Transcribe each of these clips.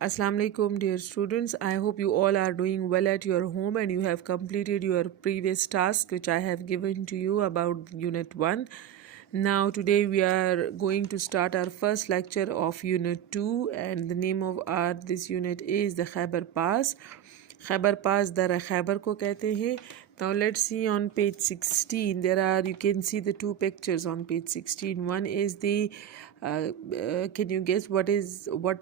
Assalamu alaikum, dear students. I hope you all are doing well at your home and you have completed your previous task which I have given to you about Unit 1. Now today we are going to start our first lecture of Unit 2 and the name of our this unit is the Khyber Pass. Khyber Pass Dara Khyber ko kehte hain. Now let's see on page 16 you can see the two pictures on page 16. One is the can you guess what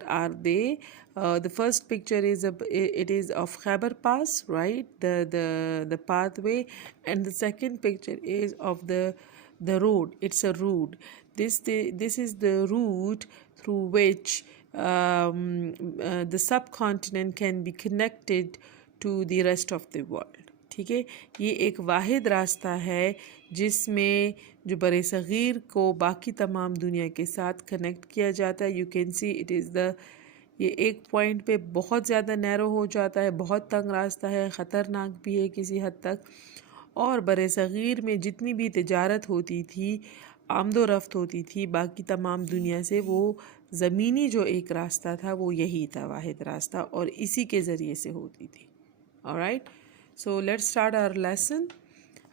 are they? The first picture is it is of Khyber Pass, right? The pathway, and the second picture is of the road. It's a road. This is the route through which the subcontinent can be connected to the rest of the world. ٹھیک ہے، یہ ایک واحد راستہ ہے جس میں جو بر صغیر کو باقی تمام دنیا کے ساتھ کنیکٹ کیا جاتا ہے. You can see it is یہ ایک پوائنٹ پہ بہت زیادہ نیرو ہو جاتا ہے، بہت تنگ راستہ ہے، خطرناک بھی ہے کسی حد تک. اور بر صغیر میں جتنی بھی تجارت ہوتی تھی، آمد و رفت ہوتی تھی باقی تمام دنیا سے، وہ زمینی جو ایک راستہ تھا وہ یہی تھا واحد راستہ، اور اسی کے ذریعے سے ہوتی تھی. alright. So let's start our lesson.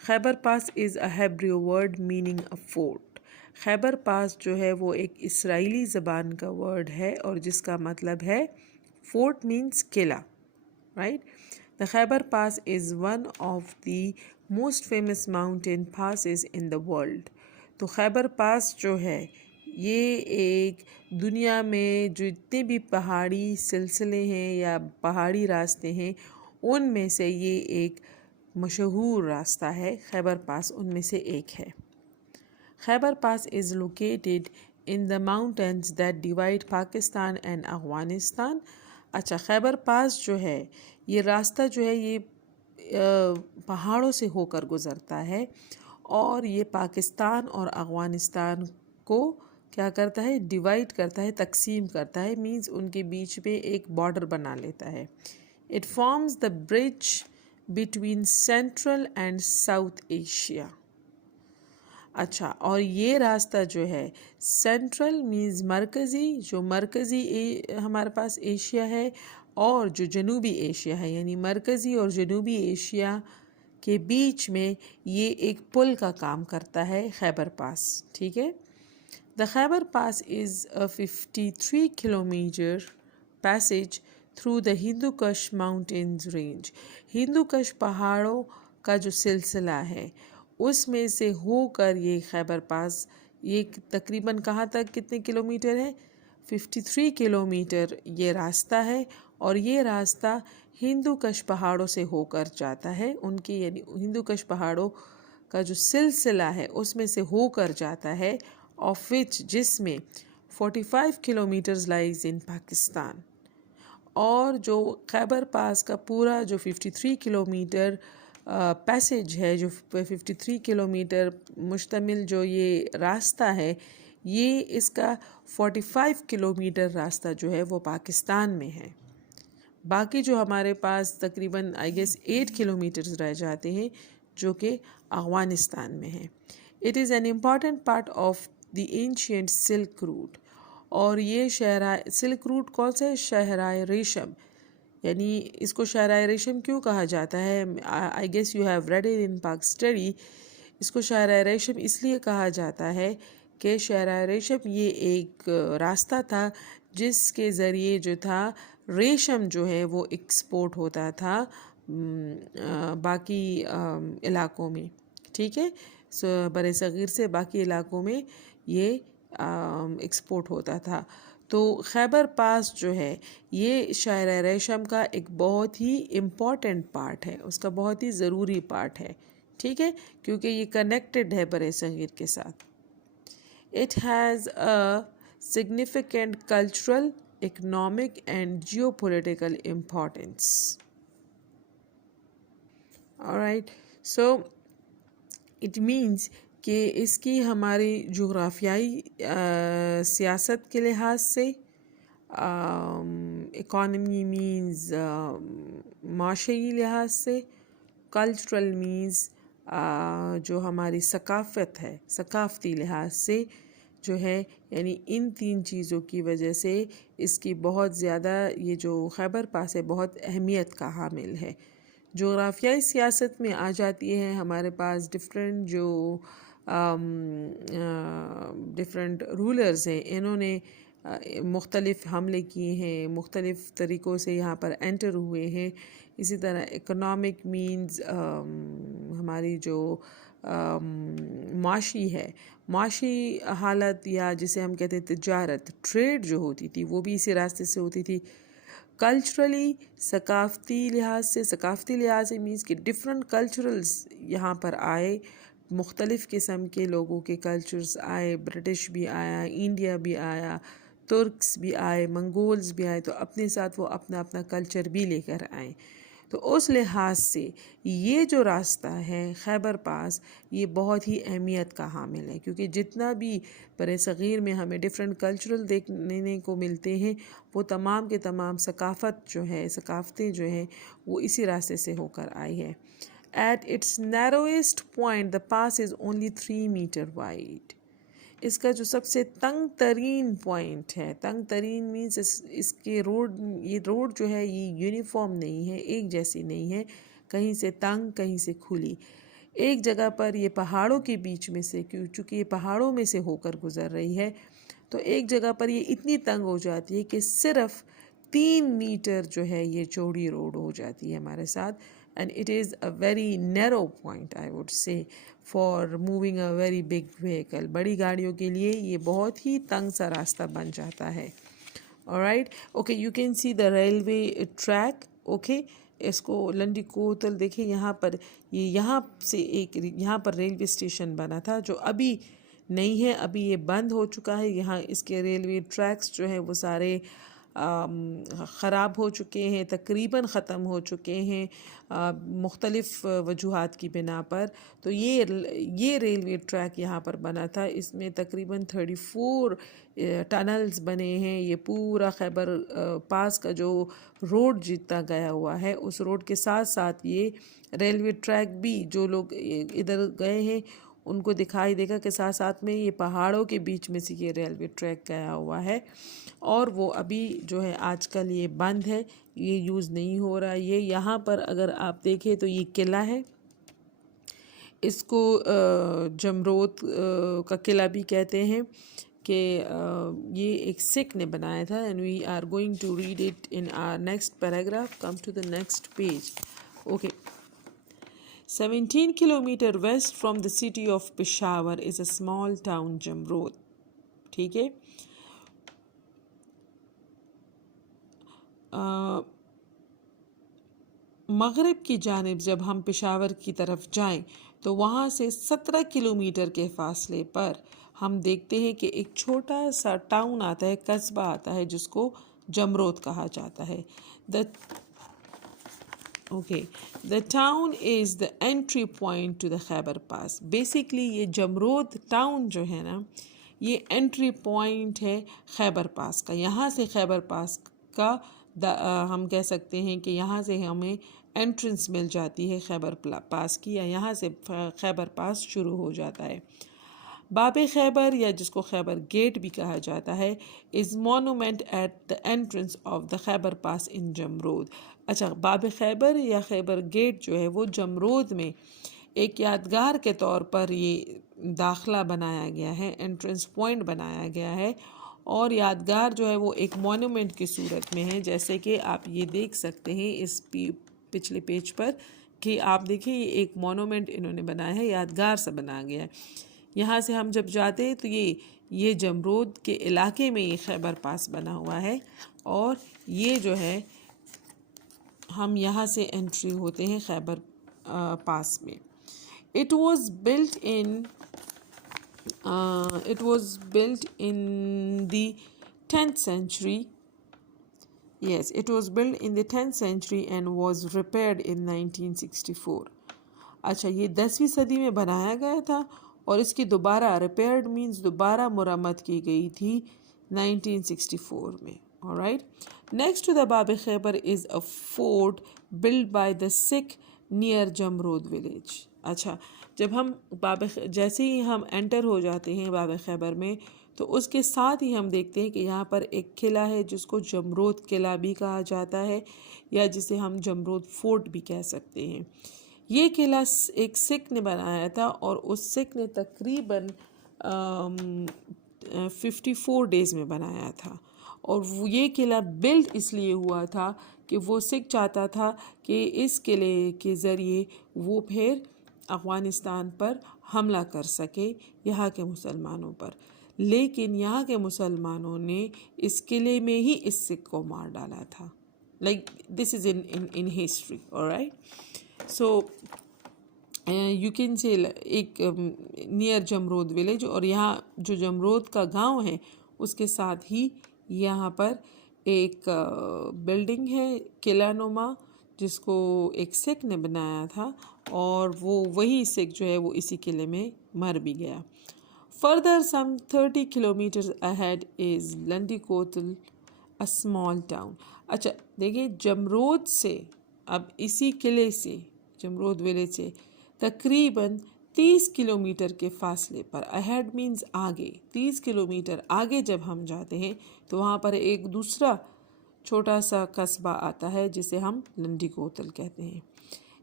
Khyber Pass is a Hebrew word meaning a fort. خیبر پاس جو ہے وہ ایک اسرائیلی زبان کا ورڈ ہے اور جس کا مطلب ہے فورٹ مینس قلعہ. right? The Khyber Pass is one of the most famous mountain passes in the world. تو خیبر پاس جو ہے یہ ایک دنیا میں جو اتنے بھی پہاڑی سلسلے ہیں یا پہاڑی راستے ہیں ان میں سے یہ ایک مشہور راستہ ہے. خیبر پاس ان میں سے ایک ہے. Khyber pass is located in the mountains that divide Pakistan and Afghanistan. اچھا، خیبر پاس جو ہے یہ راستہ جو ہے یہ پہاڑوں سے ہو کر گزرتا ہے اور یہ پاکستان اور افغانستان کو کیا کرتا ہے، ڈیوائڈ کرتا ہے، تقسیم کرتا ہے، مینز ان کے بیچ میں ایک بارڈر بنا لیتا ہے. It forms the bridge between Central and South Asia. اچھا، اور یہ راستہ جو ہے سینٹرل مینز مرکزی، جو مرکزی ہمارے پاس ایشیا ہے، اور جو جنوبی ایشیا ہے یعنی مرکزی اور جنوبی ایشیا کے بیچ میں یہ ایک پل کا کام کرتا ہے خیبر پاس. ٹھیک ہے. The Khyber Pass is a 53 kilometer passage through the Hindu Kush mountains range. ہندو کش پہاڑوں کا جو سلسلہ ہے اس میں سے ہو کر یہ خیبر پاس یہ تقریباً کہاں تک کتنے کلومیٹر ہے؟ 53 کلومیٹر یہ راستہ ہے، اور یہ راستہ ہندو کش پہاڑوں سے ہو کر جاتا ہے. ان کے یعنی ہندو کش پہاڑوں کا جو سلسلہ ہے اس میں سے ہو کر جاتا ہے، of which جس میں 45 kilometers lies in پاکستان. اور جو خیبر پاس کا پورا جو 53 کلومیٹر پیسیج ہے، جو 53 کلومیٹر مشتمل جو یہ راستہ ہے، یہ اس کا 45 کلومیٹر راستہ جو ہے وہ پاکستان میں ہے. باقی جو ہمارے پاس تقریباً آئی گیس 8 کلومیٹرز رہ جاتے ہیں جو کہ افغانستان میں ہیں. It is an important part of the ancient Silk Route. اور یہ شہرائے سلک روٹ کون سا ہے؟ شہرائے ریشم. یعنی اس کو شہرائے ریشم کیوں کہا جاتا ہے؟ I guess you have read it ان پاک اسٹڈی. اس کو شہرائے ریشم اس لیے کہا جاتا ہے کہ شہرائے ریشم یہ ایک راستہ تھا جس کے ذریعے جو تھا ریشم جو ہے وہ ایکسپورٹ ہوتا تھا باقی علاقوں میں. ٹھیک ہے. بر صغیر سے باقی علاقوں میں یہ ایکسپورٹ ہوتا تھا. تو خیبر پاس جو ہے یہ شہرائے ریشم کا ایک بہت ہی امپورٹنٹ پارٹ ہے، اس کا بہت ہی ضروری پارٹ ہے. ٹھیک ہے، کیونکہ یہ کنیکٹڈ ہے بر صغیر کے ساتھ. It has a significant cultural, economic and geopolitical importance. Alright, so it means کہ اس کی ہماری جغرافیائی سیاست کے لحاظ سے، اکانومی مینز معاشی لحاظ سے، کلچرل مینز جو ہماری ثقافت ہے ثقافتی لحاظ سے، جو ہے یعنی ان 3 چیزوں کی وجہ سے اس کی بہت زیادہ یہ جو خیبر پاس ہے بہت اہمیت کا حامل ہے. جغرافیائی سیاست میں آ جاتی ہے ہمارے پاس ڈفرینٹ جو ڈفرینٹ رولرز ہیں، انہوں نے مختلف حملے کیے ہیں، مختلف طریقوں سے یہاں پر انٹر ہوئے ہیں. اسی طرح اکنامک مینز ہماری جو معاشی ہے، معاشی حالت یا جسے ہم کہتے ہیں تجارت، ٹریڈ جو ہوتی تھی وہ بھی اسی راستے سے ہوتی تھی. کلچرلی ثقافتی لحاظ سے مینس کہ ڈفرینٹ کلچرلز یہاں پر آئے، مختلف قسم کے لوگوں کے کلچرز آئے، برٹش بھی آیا، انڈیا بھی آیا، ترکس بھی آئے، منگولز بھی آئے، تو اپنے ساتھ وہ اپنا اپنا کلچر بھی لے کر آئے. تو اس لحاظ سے یہ جو راستہ ہے خیبر پاس یہ بہت ہی اہمیت کا حامل ہے، کیونکہ جتنا بھی بر صغیر میں ہمیں ڈفرینٹ کلچرل دیکھنے کو ملتے ہیں وہ تمام کے تمام ثقافتیں جو ہیں وہ اسی راستے سے ہو کر آئی ہے. At its narrowest point the pass is only 3 meter wide. اس کا جو سب سے تنگ ترین پوائنٹ ہے، تنگ ترین مینس اس کے یہ روڈ جو ہے یہ یونیفارم نہیں ہے، ایک جیسی نہیں ہے، کہیں سے تنگ کہیں سے کھلی. ایک جگہ پر یہ پہاڑوں کے بیچ میں سے، چونکہ یہ پہاڑوں میں سے ہو کر گزر رہی ہے تو ایک جگہ پر یہ اتنی تنگ ہو جاتی ہے کہ صرف 3 میٹر جو ہے یہ چوڑی روڈ ہو جاتی ہے ہمارے ساتھ. And it is a very narrow point, I would say, for moving a very big vehicle. بڑی گاڑیوں کے لیے یہ بہت ہی تنگ سا راستہ بن جاتا ہے. alright, okay, you can see the railway track. okay, اس کو لنڈی کوتل دیکھیں، یہاں پر یہاں سے یہاں پر ریلوے اسٹیشن بنا تھا جو ابھی نہیں ہے، ابھی یہ بند ہو چکا ہے. یہاں اس کے ریلوے ٹریکس جو ہیں وہ سارے خراب ہو چکے ہیں، تقریباً ختم ہو چکے ہیں مختلف وجوہات کی بنا پر. تو یہ ریلوے ٹریک یہاں پر بنا تھا، اس میں تقریباً 34 ٹنلز بنے ہیں. یہ پورا خیبر پاس کا جو روڈ جتنا گیا ہوا ہے اس روڈ کے ساتھ ساتھ یہ ریلوے ٹریک بھی، جو لوگ ادھر گئے ہیں ان کو دکھائی دے گا کہ ساتھ ساتھ میں یہ پہاڑوں کے بیچ میں سے یہ ریلوے ٹریک گیا ہوا ہے، اور وہ ابھی جو ہے آج کل یہ بند ہے، یہ یوز نہیں ہو رہا. یہ یہاں پر اگر آپ دیکھیں تو یہ قلعہ ہے، اس کو جمرود کا قلعہ بھی کہتے ہیں، کہ یہ ایک سکھ نے بنایا تھا. And we are going to read it in our next paragraph. Come to the next page. Okay. 17 kilometer west from the city of Peshawar is a small town Jamrod. ٹھیک ہے. مغرب کی جانب جب ہم پشاور کی طرف جائیں تو وہاں سے 17 کلومیٹر کے فاصلے پر ہم دیکھتے ہیں کہ ایک چھوٹا سا ٹاؤن آتا ہے، قصبہ آتا ہے جس کو جمرود کہا جاتا ہے. The town is the entry point to the Khyber Pass. Basically یہ جمرود ٹاؤن جو ہے نا یہ انٹری پوائنٹ ہے خیبر پاس کا. یہاں سے خیبر پاس کا ہم کہہ سکتے ہیں کہ یہاں سے ہمیں انٹرنس مل جاتی ہے خیبر پاس کی، یا یہاں سے خیبر پاس شروع ہو جاتا ہے. باب خیبر یا جس کو خیبر گیٹ بھی کہا جاتا ہے is monument at the entrance of the Khyber pass in Jamrud. اچھا، باب خیبر یا خیبر گیٹ جو ہے وہ جمرود میں ایک یادگار کے طور پر یہ داخلہ بنایا گیا ہے، انٹرنس پوائنٹ بنایا گیا ہے، اور یادگار جو ہے وہ ایک مونومنٹ کی صورت میں ہے. جیسے کہ آپ یہ دیکھ سکتے ہیں اس پچھلے پیج پر کہ آپ دیکھیں یہ ایک مونومنٹ انہوں نے بنایا ہے، یادگار سا بنایا گیا ہے. یہاں سے ہم جب جاتے ہیں تو یہ جمرود کے علاقے میں یہ خیبر پاس بنا ہوا ہے، اور یہ جو ہے ہم یہاں سے انٹری ہوتے ہیں خیبر پاس میں. It was built in the 10th century. Yes, it was built in the 10th century and was repaired in 1964. اچھا، یہ 10ویں صدی میں بنایا گیا تھا اور اس کی دوبارہ ریپیئرڈ مینز دوبارہ مرمت کی گئی تھی 1964 میں. alright. Next to the Bab Khaybar is a fort built by the Sikh near Jamrud village. اچھا، جب ہم جیسے ہی ہم انٹر ہو جاتے ہیں باب خیبر میں تو اس کے ساتھ ہی ہم دیکھتے ہیں کہ یہاں پر ایک قلعہ ہے جس کو جمرود قلعہ بھی کہا جاتا ہے یا جسے ہم جمرود فورٹ بھی کہہ سکتے ہیں. یہ قلعہ ایک سکھ نے بنایا تھا اور اس سکھ نے تقریباً 54 ڈیز میں بنایا تھا. اور یہ قلعہ بلڈ اس لیے ہوا تھا کہ وہ سکھ چاہتا تھا کہ اس قلعے کے ذریعے وہ پھر افغانستان پر حملہ کر سکے یہاں کے مسلمانوں پر. لیکن یہاں کے مسلمانوں نے اس قلعے میں ہی اس سکھ کو مار ڈالا تھا. Like this is in history. All right, so you can say ایک نیئر جمرود ولیج، اور یہاں جو جمرود کا گاؤں ہے اس کے ساتھ ہی یہاں پر ایک بلڈنگ ہے قلعہ نما جس کو ایک سکھ نے بنایا تھا، اور وہی سکھ جو ہے وہ اسی قلعے میں مر بھی گیا. Further some 30 kilometers ahead is لنڈی کوتل a small town. اچھا دیکھیں، جمرود سے اب اسی قلعے سے جمرود ولیج سے تقریباً 30 کلومیٹر کے فاصلے پر، اہیڈ مینز آگے، 30 کلومیٹر آگے جب ہم جاتے ہیں تو وہاں پر ایک دوسرا چھوٹا سا قصبہ آتا ہے جسے ہم لنڈی کوتل کہتے ہیں.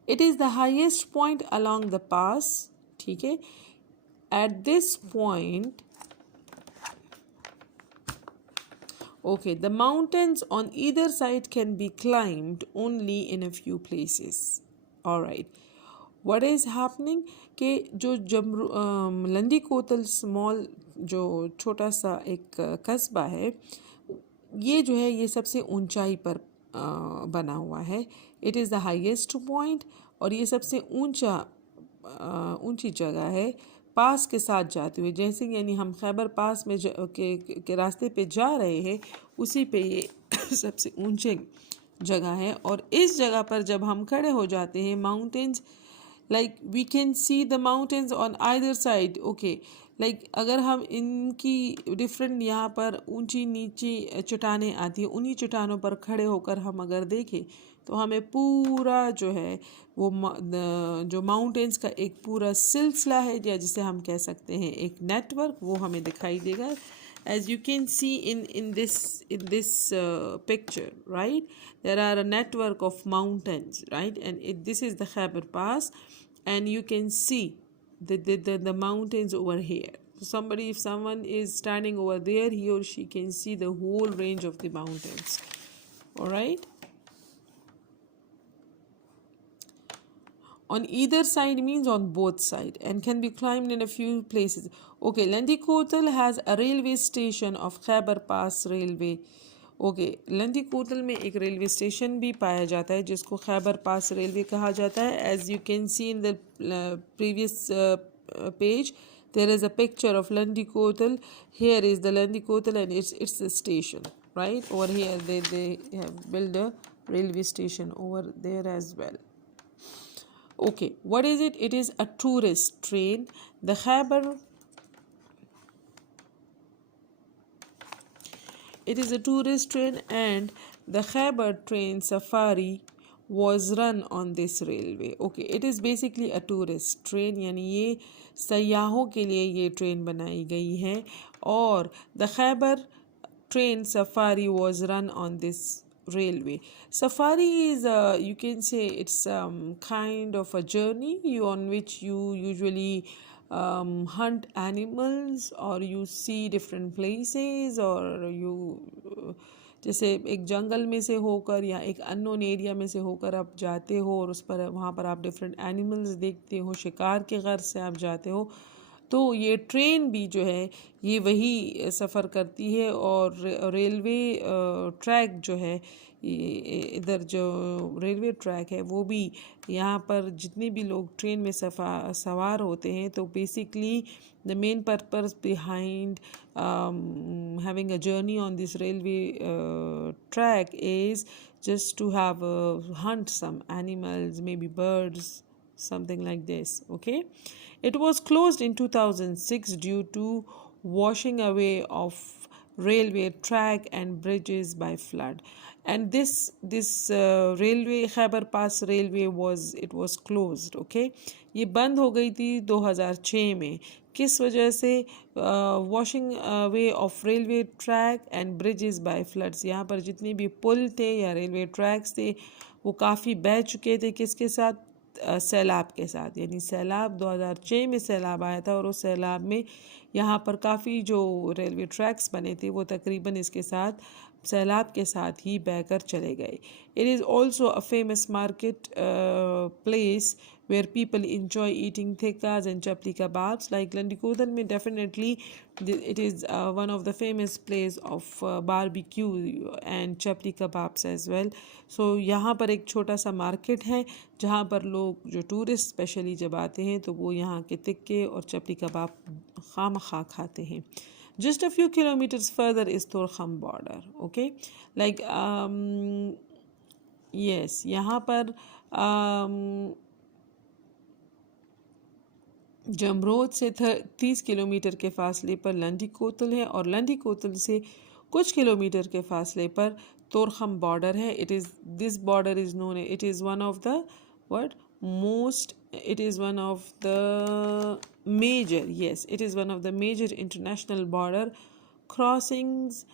It is the highest point along the pass. ٹھیک ہے. At this point, okay, the mountains on either side can be climbed only in a few places. All right. What is happening کہ جو لنڈی کوتل اسمال جو چھوٹا سا ایک قصبہ ہے، یہ جو ہے یہ سب سے اونچائی پر بنا ہوا ہے. It is the highest point, اور یہ سب سے اونچی جگہ ہے پاس کے ساتھ جاتے ہوئے. جیسے یعنی ہم خیبر پاس میں کے راستے پہ جا رہے ہیں، اسی پہ یہ سب سے اونچے جگہ ہے. اور اس جگہ پر جب ہم کھڑے ہو جاتے ہیں، mountains like we can see the mountains on either side. okay, like اگر ہم ان کی ڈفرینٹ یہاں پر اونچی نیچی چٹانیں آتی ہیں، انہی چٹانوں پر کھڑے ہو کر ہم اگر دیکھیں تو ہمیں پورا جو ہے وہ جو ماؤنٹینز کا ایک پورا سلسلہ ہے یا جسے ہم کہہ سکتے ہیں ایک نیٹ ورک، وہ ہمیں دکھائی دے گا. As you can see in this picture, right, there are a network of mountains, right, and this is the Khyber Pass, and you can see the mountains over here. So if someone is standing over there, he or she can see the whole range of the mountains. All right. On either side means on both sides, and can be climbed in a few places. Okay, Landi Kotal has a railway station of Khyber Pass Railway. Okay, Landi Kotal میں ایک railway station بھی پایا جاتا ہے جس کو خیبر پاس railway کہا جاتا ہے. As you can see in the previous page, there is a picture of Landi Kotal. Here is the Landi Kotal and it's the station, right? Over here they have built a railway station over there as well. Okay, what is it? It is a tourist train. The Khyber, it is a tourist train, and the Khyber train safari was run on this railway. Okay, it is basically a tourist train, یعنی یہ سیاحوں کے لیے یہ train بنائی گئی ہے. اور the Khyber train safari was run on this railway. Safari is you can say it's kind of a journey on which you usually hunt animals, or you see different places, or you جیسے ایک جنگل میں سے ہو کر یا ایک انون area میں سے ہو کر آپ جاتے ہو، اور اس پر وہاں پر آپ ڈفرینٹ اینیملز دیکھتے ہو، شکار کے غرض سے آپ جاتے ہو. تو یہ ٹرین بھی جو ہے یہ وہی سفر کرتی ہے. اور ریلوے ٹریک جو ہے ادھر جو ریلوے ٹریک ہے وہ بھی یہاں پر جتنے بھی لوگ ٹرین میں سوار ہوتے ہیں تو basically the main purpose behind having a journey on this railway track is just to have hunt some animals, maybe birds, something like this. Okay, it was closed in 2006 due to washing away of railway track and bridges by flood. And this railway, Khyber Pass railway was closed. Okay, یہ بند ہو گئی تھی 2006 میں. کس وجہ سے؟ Washing way of railway track and bridges by floods. یہاں پر جتنے بھی پل تھے یا ریلوے ٹریکس تھے وہ کافی بہہ چکے تھے. کس کے ساتھ؟ سیلاب کے ساتھ. یعنی سیلاب 2006 میں سیلاب آیا تھا، اور اس سیلاب میں یہاں پر کافی جو ریلوے ٹریکس بنے تھے وہ تقریباً اس کے ساتھ سیلاب کے ساتھ ہی بہہ کر چلے گئے. It is also a famous market place where people enjoy eating tikkas and chapli kebabs. Like Landi Kodan mein definitely it is one of the famous place of barbecue and chapli kebabs as well. So یہاں پر ایک چھوٹا سا market ہے جہاں پر لوگ جو tourist especially جب آتے ہیں تو وہ یہاں کے تکے اور چپلی کباب خواہ کھاتے ہیں. Just a few kilometers further is Torkham border. Okay, like yes, یہاں پر جمرود سے 30 کلومیٹر کے فاصلے پر لنڈی کوتل ہے، اور لنڈی کوتل سے کچھ کلومیٹر کے فاصلے پر تورخم بارڈر ہے. This border is known, it is one of the major international border crossings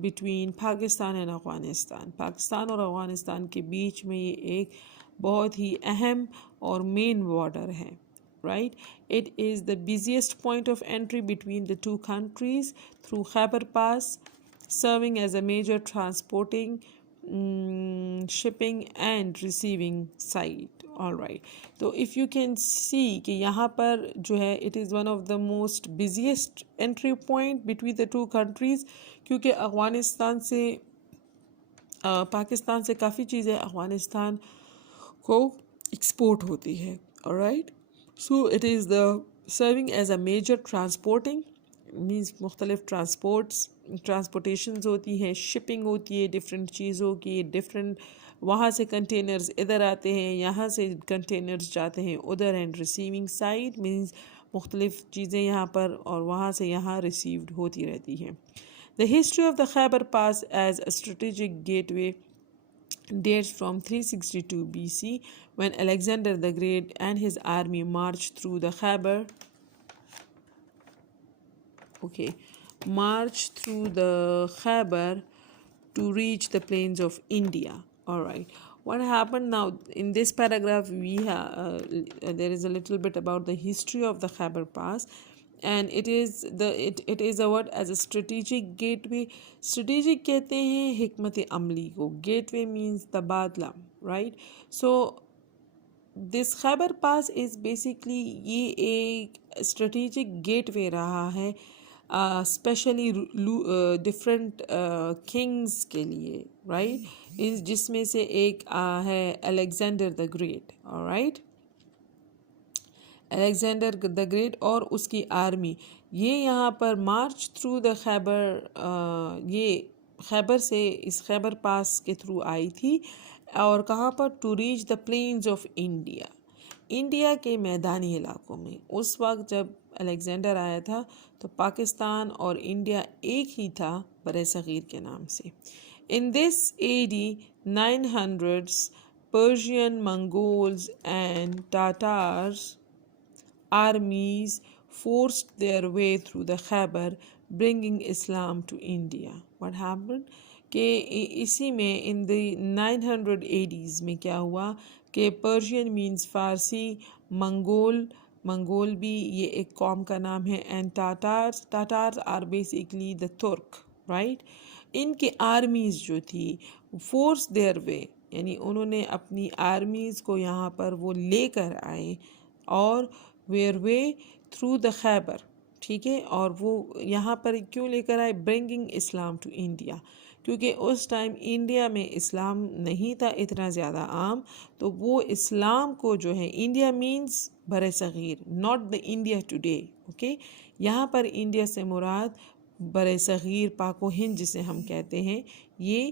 between Pakistan and Afghanistan. Pakistan اور افغانستان کے بیچ میں یہ ایک بہت ہی اہم اور مین بارڈر ہے. Right? It is the busiest point of entry between the two countries through Khyber Pass, serving as a major transporting, shipping and receiving site. All right. So if you can see کہ یہاں پر جو ہے it is one of the most busiest entry point between the two countries، کیونکہ افغانستان سے پاکستان سے کافی چیزیں افغانستان کو export ہوتی ہے. All right. So it is the serving as a major transporting means مختلف ٹرانسپورٹیشنز ہوتی ہیں، شپنگ ہوتی ہے ڈفرینٹ چیزوں کی، ڈفرینٹ وہاں سے کنٹینرز ادھر آتے ہیں، یہاں سے کنٹینرز جاتے ہیں ادھر. اینڈ ریسیونگ سائٹ مینس مختلف چیزیں یہاں پر اور وہاں سے یہاں ریسیوڈ ہوتی رہتی ہیں. The history of the Khyber Pass as a strategic gateway dates from 362 BC when Alexander the Great and his army marched through the Khyber to reach the plains of India. All right. What happened now in this paragraph? There is a little bit about the history of the Khyber Pass, and it is a word as a strategic gateway. Strategic کہتے ہیں حکمت عملی کو. Gateway means تبادلہ. Right? So this Khyber Pass is basically یہ ایک strategic gateway رہا ہے اسپیشلی ڈفرینٹ کنگز کے لیے. رائٹ؟ جس میں سے ایک ہے Alexander the great. Right? Alexander the great اور اس کی آرمی یہ یہاں پر مارچ تھرو دا خیبر، یہ خیبر سے اس خیبر پاس کے تھرو آئی تھی. اور کہاں پر؟ To reach the plains of India, India کے میدانی علاقوں میں. اس وقت جب الیگزینڈر آیا تھا تو پاکستان اور انڈیا ایک ہی تھا برِ صغیر کے نام سے. In this AD 900s, Persian, Mongols and Tatars armies forced their way through the Khyber, bringing Islam to India. What happened? کہ اسی میں in the 900 ADs میں کیا ہوا کہ پرشین مینس فارسی، منگول بھی یہ ایک قوم کا نام ہے، اینڈ ٹاٹارز آر بیسیکلی دا ترک. رائٹ؟ ان کی آرمیز جو تھی فورس دیئر وے، یعنی انہوں نے اپنی آرمیز کو یہاں پر وہ لے کر آئے اور ویئر وے تھرو دا خیبر. ٹھیک ہے؟ اور وہ یہاں پر کیوں لے کر آئے؟ برنگنگ اسلام ٹو انڈیا، کیونکہ اس ٹائم انڈیا میں اسلام نہیں تھا اتنا زیادہ عام، تو وہ اسلام کو جو ہے، انڈیا مینس برِ صغیر، not the India today. Okay? یہاں پر انڈیا سے مراد برِ صغیر، پاک و ہند جسے ہم کہتے ہیں، یہ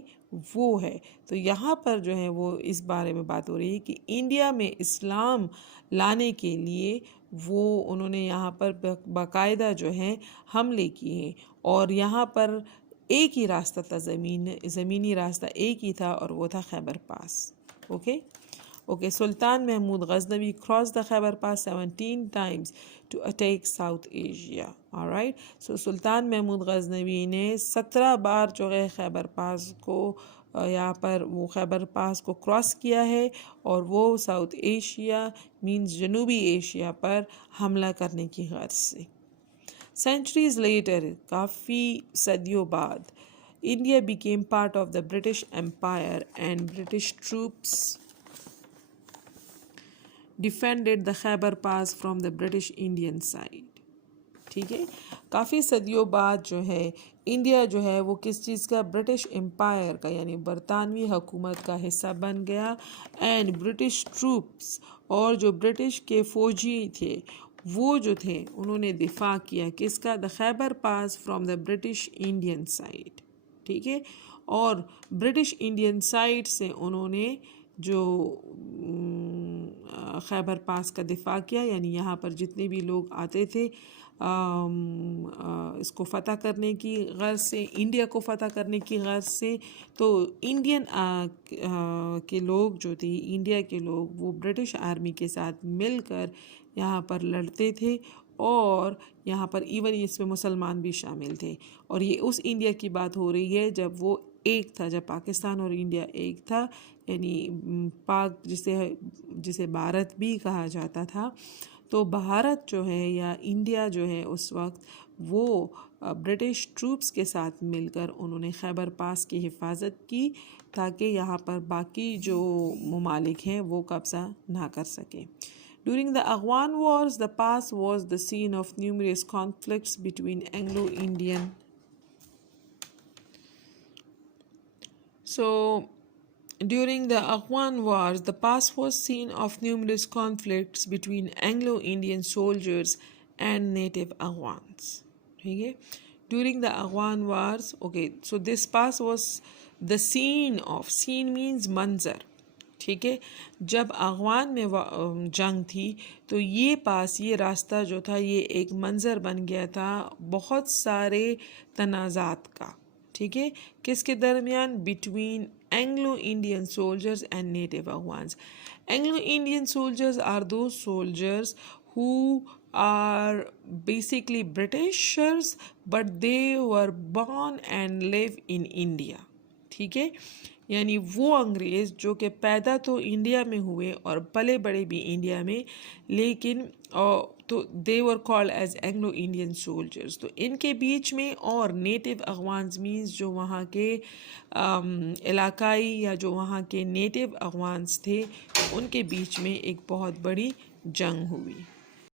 وہ ہے. تو یہاں پر جو ہے وہ اس بارے میں بات ہو رہی ہے کہ انڈیا میں اسلام لانے کے لیے وہ انہوں نے یہاں پر باقاعدہ جو ہیں حملے کیے ہیں، اور یہاں پر ایک ہی راستہ تھا، زمینی راستہ ایک ہی تھا، اور وہ تھا خیبر پاس. Okay, Sultan Mahmud Ghaznavi crossed the Khyber Pass 17 times to attack South Asia. Alright, so سلطان محمود غزنوی نے 17 بار جو ہے خیبر پاس کو یہاں پر وہ خیبر پاس کو کراس کیا ہے، اور وہ ساؤتھ ایشیا مینز جنوبی ایشیا پر حملہ کرنے کی غرض سے. Centuries later, کافی صدیوں بعد، India became part of the British Empire and British troops defended the Khyber Pass from the British Indian side. ٹھیک ہے، کافی صدیوں بعد جو ہے انڈیا جو ہے وہ کس چیز کا، برٹش امپائر کا، یعنی برطانوی حکومت کا حصہ بن گیا. اینڈ برٹش ٹروپس، اور جو برٹش کے فوجی تھے وہ جو تھے انہوں نے دفاع کیا کس کا، the Khyber pass from the British Indian side. ٹھیک ہے، اور برٹش انڈین سائڈ سے انہوں نے جو خیبر پاس کا دفاع کیا، یعنی یہاں پر جتنے بھی لوگ آتے تھے اس کو فتح کرنے کی غرض سے، انڈیا کو فتح کرنے کی غرض سے، تو انڈین کے لوگ جو تھے، انڈیا کے لوگ، وہ برٹش آرمی کے ساتھ مل کر یہاں پر لڑتے تھے، اور یہاں پر ایون اس میں مسلمان بھی شامل تھے. اور یہ اس انڈیا کی بات ہو رہی ہے جب وہ ایک تھا، جب پاکستان اور انڈیا ایک تھا، یعنی پاک جسے بھارت بھی کہا جاتا تھا. تو بھارت جو ہے یا انڈیا جو ہے اس وقت وہ برٹش ٹروپس کے ساتھ مل کر انہوں نے خیبر پاس کی حفاظت کی تاکہ یہاں پر باقی جو ممالک ہیں وہ قبضہ نہ کر سکیں. During the Afghan wars, the pass was the scene of numerous conflicts between Anglo-Indian. So, during the Afghan wars, the pass was scene of numerous conflicts between Anglo-Indian soldiers and native Afghans. Okay? During the Afghan wars, okay, so this pass was the scene of, scene means manzar. ٹھیک ہے، جب افغان میں جنگ تھی تو یہ پاس، یہ راستہ جو تھا یہ ایک منظر بن گیا تھا بہت سارے تنازعات کا. ٹھیک ہے، کس کے درمیان، between Anglo Indian soldiers and native Afghans. Anglo Indian soldiers are those soldiers who are basically Britishers but they were born and live in India. ٹھیک ہے، یعنی وہ انگریز جو کہ پیدا تو انڈیا میں ہوئے اور پلے بڑے بھی انڈیا میں، لیکن تو they were called as Anglo Indian soldiers. تو ان کے بیچ میں اور نیٹو افغانز مینز جو وہاں کے علاقائی یا جو وہاں کے نیٹو افغانز تھے ان کے بیچ میں ایک بہت بڑی جنگ ہوئی.